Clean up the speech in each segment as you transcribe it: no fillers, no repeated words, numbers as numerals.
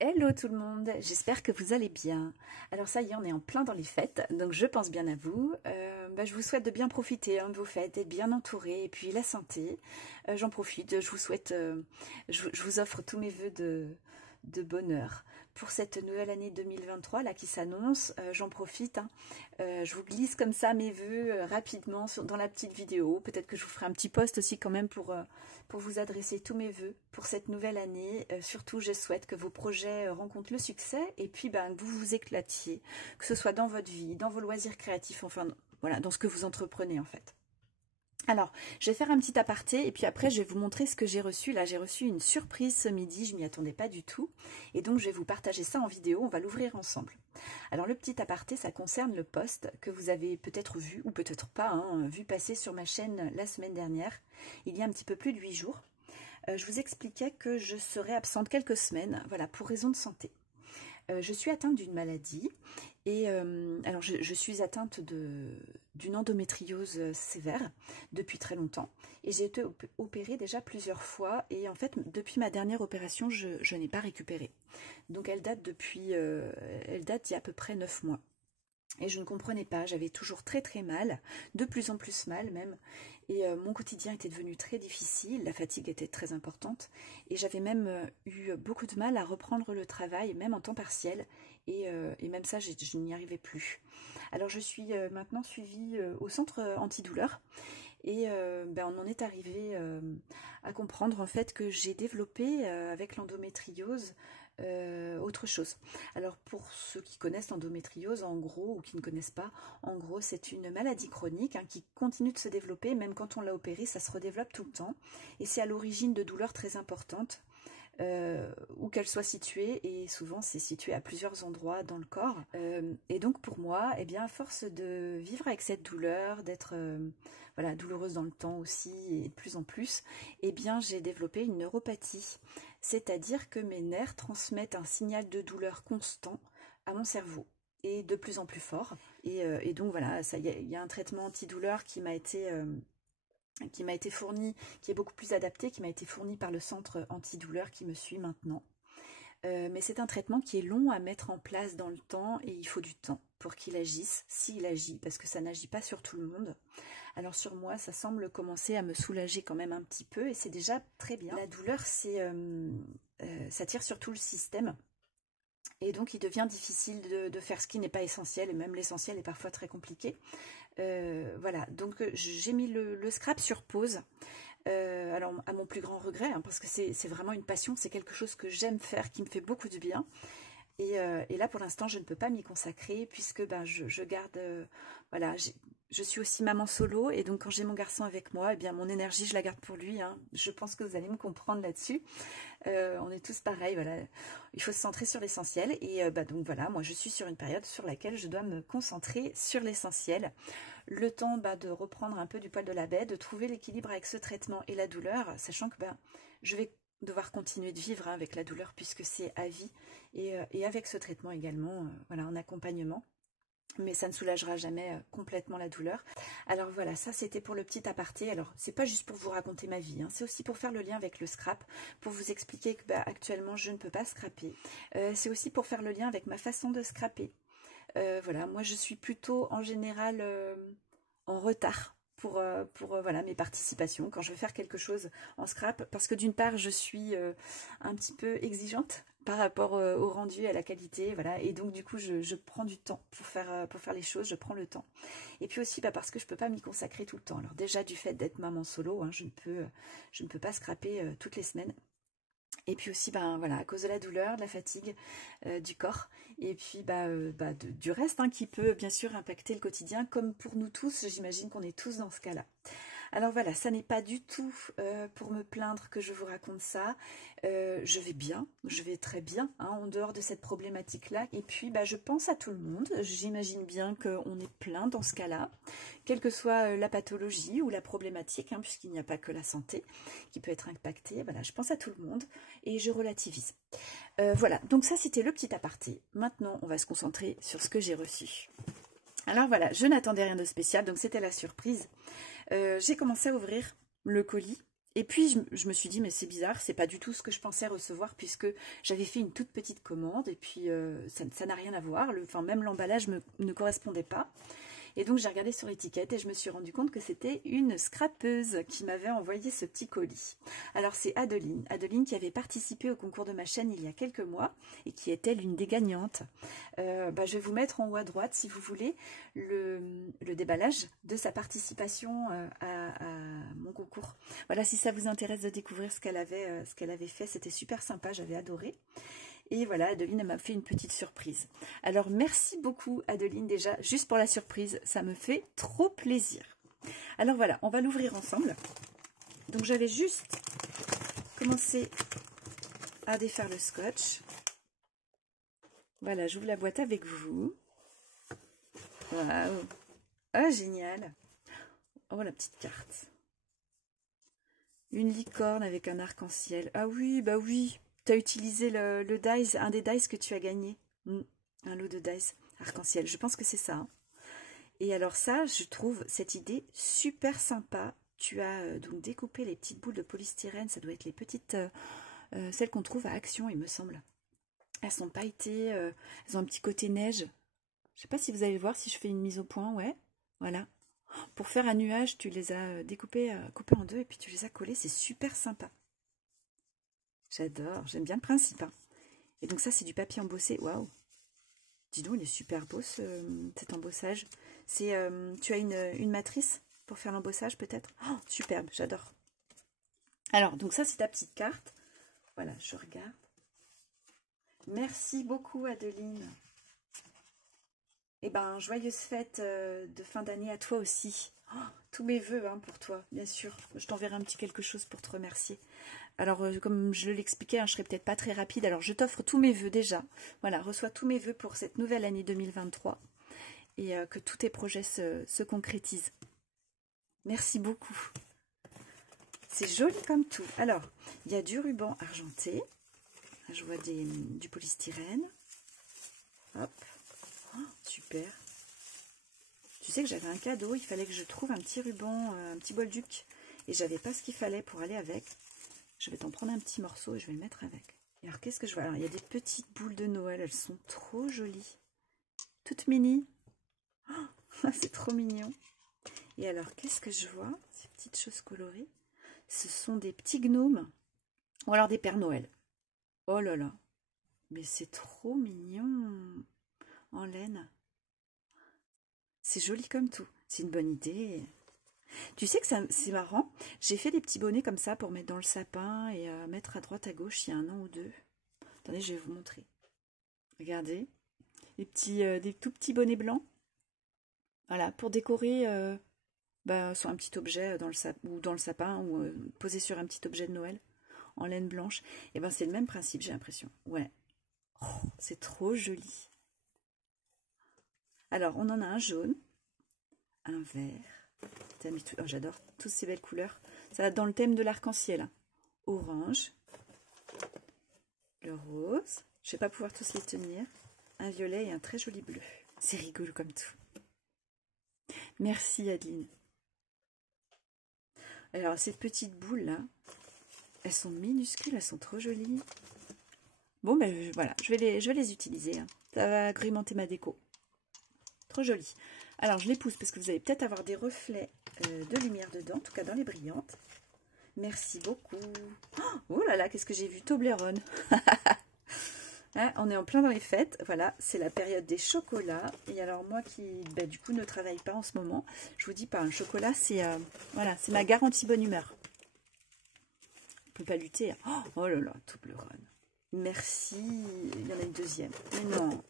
Hello tout le monde, j'espère que vous allez bien. Alors ça y est, on est en plein dans les fêtes, donc je pense bien à vous. Je vous souhaite de bien profiter de vos fêtes, d'être bien entourés, et puis la santé. J'en profite, je vous souhaite, je vous offre tous mes vœux de bonheur. Pour cette nouvelle année 2023 là qui s'annonce, j'en profite. Je vous glisse comme ça mes vœux rapidement dans la petite vidéo. Peut-être que je vous ferai un petit post aussi quand même pour vous adresser tous mes vœux pour cette nouvelle année. Surtout, je souhaite que vos projets rencontrent le succès et puis que vous vous éclatiez, que ce soit dans votre vie, dans vos loisirs créatifs, enfin voilà, dans ce que vous entreprenez en fait. Alors, je vais faire un petit aparté et puis après je vais vous montrer ce que j'ai reçu. Là, j'ai reçu une surprise ce midi, je m'y attendais pas du tout. Et donc, je vais vous partager ça en vidéo, on va l'ouvrir ensemble. Alors, le petit aparté, ça concerne le post que vous avez peut-être vu, ou peut-être pas, vu passer sur ma chaîne la semaine dernière, il y a un petit peu plus de 8 jours. Je vous expliquais que je serais absente quelques semaines, voilà, pour raison de santé. Je suis atteinte d'une maladie et alors je suis atteinte d'une endométriose sévère depuis très longtemps et j'ai été opérée déjà plusieurs fois et en fait depuis ma dernière opération je n'ai pas récupéré. Donc elle date d'il y a à peu près 9 mois. Et je ne comprenais pas, j'avais toujours très très mal, de plus en plus mal même, et mon quotidien était devenu très difficile, la fatigue était très importante, et j'avais même eu beaucoup de mal à reprendre le travail, même en temps partiel, et même ça, je n'y arrivais plus. Alors je suis maintenant suivie au centre antidouleur, et on en est arrivé à comprendre en fait que j'ai développé avec l'endométriose autre chose. Alors pour ceux qui connaissent l'endométriose, en gros, ou qui ne connaissent pas, en gros c'est une maladie chronique qui continue de se développer, même quand on l'a opérée, ça se redéveloppe tout le temps, et c'est à l'origine de douleurs très importantes, où qu'elle soit située, et souvent c'est situé à plusieurs endroits dans le corps. Et donc pour moi, eh bien, à force de vivre avec cette douleur, d'être voilà, douloureuse dans le temps aussi, et de plus en plus, eh bien j'ai développé une neuropathie. C'est-à-dire que mes nerfs transmettent un signal de douleur constant à mon cerveau, et de plus en plus fort. Et donc voilà, il y a un traitement antidouleur qui m'a été fourni, qui est beaucoup plus adapté, qui m'a été fourni par le centre antidouleur qui me suit maintenant. Mais c'est un traitement qui est long à mettre en place dans le temps et il faut du temps pour qu'il agisse, s'il agit, parce que ça n'agit pas sur tout le monde. Alors sur moi, ça semble commencer à me soulager quand même un petit peu et c'est déjà très bien. La douleur, ça tire sur tout le système. Et donc il devient difficile de faire ce qui n'est pas essentiel, et même l'essentiel est parfois très compliqué. Voilà, donc j'ai mis le scrap sur pause. Alors à mon plus grand regret, parce que c'est vraiment une passion, c'est quelque chose que j'aime faire, qui me fait beaucoup de bien. Et là pour l'instant je ne peux pas m'y consacrer puisque je garde, voilà, je suis aussi maman solo et donc quand j'ai mon garçon avec moi, eh bien mon énergie je la garde pour lui. Je pense que vous allez me comprendre là-dessus. On est tous pareils, voilà. Il faut se centrer sur l'essentiel et donc voilà, moi je suis sur une période sur laquelle je dois me concentrer sur l'essentiel. Le temps de reprendre un peu du poil de la bête, de trouver l'équilibre avec ce traitement et la douleur, sachant que je vais devoir continuer de vivre avec la douleur puisque c'est à vie et avec ce traitement également, voilà, en accompagnement. Mais ça ne soulagera jamais complètement la douleur. Alors voilà, ça c'était pour le petit aparté. Alors c'est pas juste pour vous raconter ma vie, c'est aussi pour faire le lien avec le scrap, pour vous expliquer que actuellement je ne peux pas scraper. C'est aussi pour faire le lien avec ma façon de scraper. Voilà, moi je suis plutôt en général en retard pour voilà, mes participations quand je veux faire quelque chose en scrap, parce que d'une part je suis un petit peu exigeante par rapport au rendu et à la qualité, voilà, et donc du coup je prends du temps pour faire les choses, je prends le temps. Et puis aussi parce que je peux pas m'y consacrer tout le temps. Alors déjà du fait d'être maman solo, je ne peux pas scraper toutes les semaines. Et puis aussi, voilà, à cause de la douleur, de la fatigue du corps, et puis du reste qui peut bien sûr impacter le quotidien, comme pour nous tous, j'imagine qu'on est tous dans ce cas-là. Alors voilà, ça n'est pas du tout pour me plaindre que je vous raconte ça. Je vais bien, je vais très bien, en dehors de cette problématique-là. Et puis, je pense à tout le monde. J'imagine bien qu'on est plein dans ce cas-là, quelle que soit la pathologie ou la problématique, puisqu'il n'y a pas que la santé qui peut être impactée. Voilà, je pense à tout le monde et je relativise. Voilà, donc ça c'était le petit aparté. Maintenant, on va se concentrer sur ce que j'ai reçu. Alors voilà, je n'attendais rien de spécial, donc c'était la surprise. J'ai commencé à ouvrir le colis Et puis, je me suis dit, mais c'est bizarre, c'est pas du tout ce que je pensais recevoir, puisque j'avais fait une toute petite commande, et puis ça n'a rien à voir, enfin, même l'emballage ne correspondait pas. Et donc j'ai regardé sur l'étiquette et je me suis rendu compte que c'était une scrapeuse qui m'avait envoyé ce petit colis. Alors c'est Adeline qui avait participé au concours de ma chaîne il y a quelques mois et qui était l'une des gagnantes. Je vais vous mettre en haut à droite si vous voulez le déballage de sa participation à mon concours. Voilà, si ça vous intéresse de découvrir ce qu'elle avait fait, c'était super sympa, j'avais adoré. Et voilà, Adeline m'a fait une petite surprise. Alors, merci beaucoup, Adeline, déjà, juste pour la surprise. Ça me fait trop plaisir. Alors voilà, on va l'ouvrir ensemble. Donc, j'avais juste commencé à défaire le scotch. Voilà, j'ouvre la boîte avec vous. Waouh! Ah, génial! Oh, la petite carte. Une licorne avec un arc-en-ciel. Ah oui, bah oui! Tu as utilisé le dice, un des dice que tu as gagné. Un lot de dice arc-en-ciel. Je pense que c'est ça. Hein. Et alors ça, je trouve cette idée super sympa. Tu as donc découpé les petites boules de polystyrène. Ça doit être les petites, celles qu'on trouve à Action, il me semble. Elles sont pailletées. Elles ont un petit côté neige. Je ne sais pas si vous allez le voir si je fais une mise au point. Ouais, voilà. Pour faire un nuage, tu les as découpées, coupées en deux et puis tu les as collées. C'est super sympa. J'adore, j'aime bien le principe. Hein. Et donc ça, c'est du papier embossé. Waouh! Dis donc, il est super beau cet embossage. Tu as une matrice pour faire l'embossage peut-être? Oh, superbe, j'adore. Alors, donc ça, c'est ta petite carte. Voilà, je regarde. Merci beaucoup, Adeline. Eh ben, joyeuse fête de fin d'année à toi aussi. Oh, tous mes vœux hein, pour toi, bien sûr. Je t'enverrai un petit quelque chose pour te remercier. Alors, comme je l'expliquais, hein, je ne serai peut-être pas très rapide. Alors, je t'offre tous mes vœux déjà. Voilà, reçois tous mes vœux pour cette nouvelle année 2023 et que tous tes projets se concrétisent. Merci beaucoup. C'est joli comme tout. Alors, il y a du ruban argenté. Je vois du polystyrène. Hop. Oh, super. Tu sais que j'avais un cadeau. Il fallait que je trouve un petit ruban, un petit bolduc. Et j'avais pas ce qu'il fallait pour aller avec. Je vais t'en prendre un petit morceau et je vais le mettre avec. Et alors, qu'est-ce que je vois? Alors, il y a des petites boules de Noël. Elles sont trop jolies. Toutes mini. Oh, c'est trop mignon. Et alors, qu'est-ce que je vois? Ces petites choses colorées. Ce sont des petits gnomes. Ou alors des Pères Noël. Oh là là. Mais c'est trop mignon. En laine. C'est joli comme tout. C'est une bonne idée. Tu sais que c'est marrant, j'ai fait des petits bonnets comme ça pour mettre dans le sapin et mettre à droite à gauche il y a 1 an ou 2. Attendez, je vais vous montrer. Regardez, des tout petits bonnets blancs. Voilà, pour décorer sur un petit objet dans le sapin ou posé sur un petit objet de Noël en laine blanche. Et ben c'est le même principe, j'ai l'impression. Ouais. Oh, c'est trop joli. Alors, on en a un jaune, un vert. Oh, j'adore toutes ces belles couleurs. Ça va dans le thème de l'arc-en-ciel. Hein. Orange, le rose, je vais pas pouvoir tous les tenir, un violet et un très joli bleu. C'est rigolo comme tout. Merci Adeline. Alors ces petites boules là, elles sont minuscules, elles sont trop jolies. Bon ben voilà, je vais les utiliser. Hein. Ça va agrémenter ma déco. Trop joli. Alors je les pousse parce que vous allez peut-être avoir des reflets de lumière dedans, en tout cas dans les brillantes. Merci beaucoup. Oh là là, qu'est-ce que j'ai vu? Toblerone. Hein, on est en plein dans les fêtes. Voilà, c'est la période des chocolats. Et alors moi qui, du coup, ne travaille pas en ce moment, je vous dis pas, un chocolat, c'est voilà, c'est ma garantie bonne humeur. On peut pas lutter. Hein. Oh là là, Toblerone. Merci. Il y en a une deuxième. Mais non.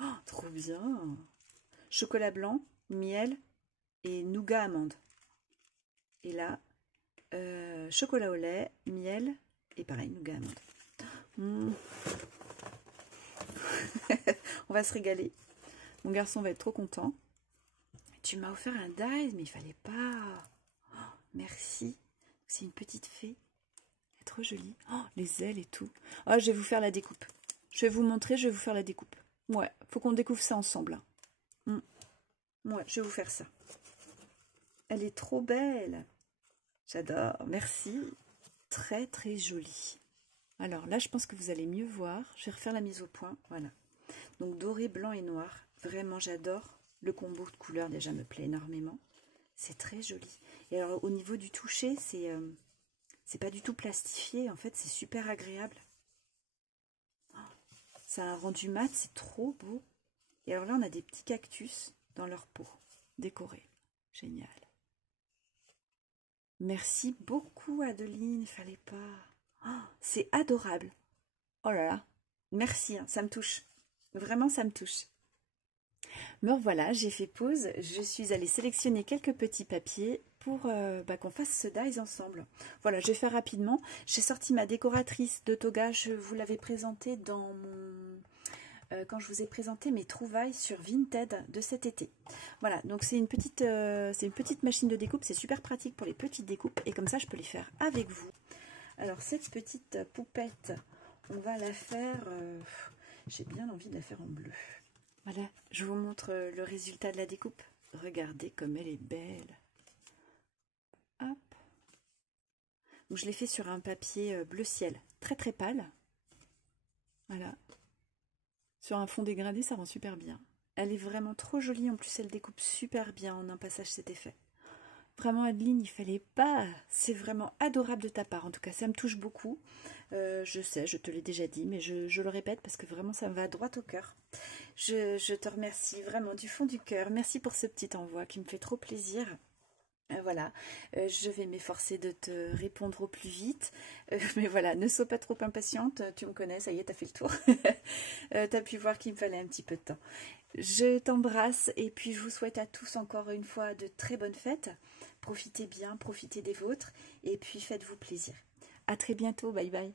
Oh, trop bien. Chocolat blanc, miel et nougat amande. Et là, chocolat au lait, miel et pareil, nougat amande. On va se régaler. Mon garçon va être trop content. Tu m'as offert un dice, mais il fallait pas. Oh, merci. C'est une petite fée. Elle est trop jolie. Oh, les ailes et tout. Oh, je vais vous faire la découpe. Je vais vous montrer, je vais vous faire la découpe. Ouais, faut qu'on découvre ça ensemble. Ouais, je vais vous faire ça. Elle est trop belle. J'adore, merci. Très très joli. Alors là, je pense que vous allez mieux voir. Je vais refaire la mise au point. Voilà. Donc doré, blanc et noir. Vraiment, j'adore. Le combo de couleurs déjà me plaît énormément. C'est très joli. Et alors au niveau du toucher, c'est pas du tout plastifié. En fait, c'est super agréable. Oh, ça a un rendu mat, c'est trop beau. Et alors là, on a des petits cactus dans leur peau, décorés. Génial. Merci beaucoup, Adeline. Il fallait pas. Oh, c'est adorable. Oh là là. Merci, hein, ça me touche. Vraiment, ça me touche. Me voilà, j'ai fait pause. Je suis allée sélectionner quelques petits papiers pour qu'on fasse ce dies ensemble. Voilà, je vais faire rapidement. J'ai sorti ma décoratrice de toga. Je vous l'avais présentée dans mon... quand je vous ai présenté mes trouvailles sur Vinted de cet été. Voilà, donc c'est une petite machine de découpe. C'est super pratique pour les petites découpes. Et comme ça, je peux les faire avec vous. Alors, cette petite poupette, on va la faire... j'ai bien envie de la faire en bleu. Voilà, je vous montre le résultat de la découpe. Regardez comme elle est belle. Hop. Donc je l'ai fait sur un papier bleu ciel, très très pâle. Voilà. Sur un fond dégradé, ça rend super bien. Elle est vraiment trop jolie, en plus elle découpe super bien en un passage cet effet. Vraiment Adeline, il fallait pas. C'est vraiment adorable de ta part. En tout cas, ça me touche beaucoup. Je sais, je te l'ai déjà dit, mais je le répète parce que vraiment ça me va droit au cœur. Je te remercie vraiment du fond du cœur. Merci pour ce petit envoi qui me fait trop plaisir. Voilà, je vais m'efforcer de te répondre au plus vite. Mais voilà, ne sois pas trop impatiente. Tu me connais, ça y est, t'as fait le tour. T'as pu voir qu'il me fallait un petit peu de temps. Je t'embrasse et puis je vous souhaite à tous encore une fois de très bonnes fêtes. Profitez bien, profitez des vôtres et puis faites-vous plaisir. À très bientôt, bye bye.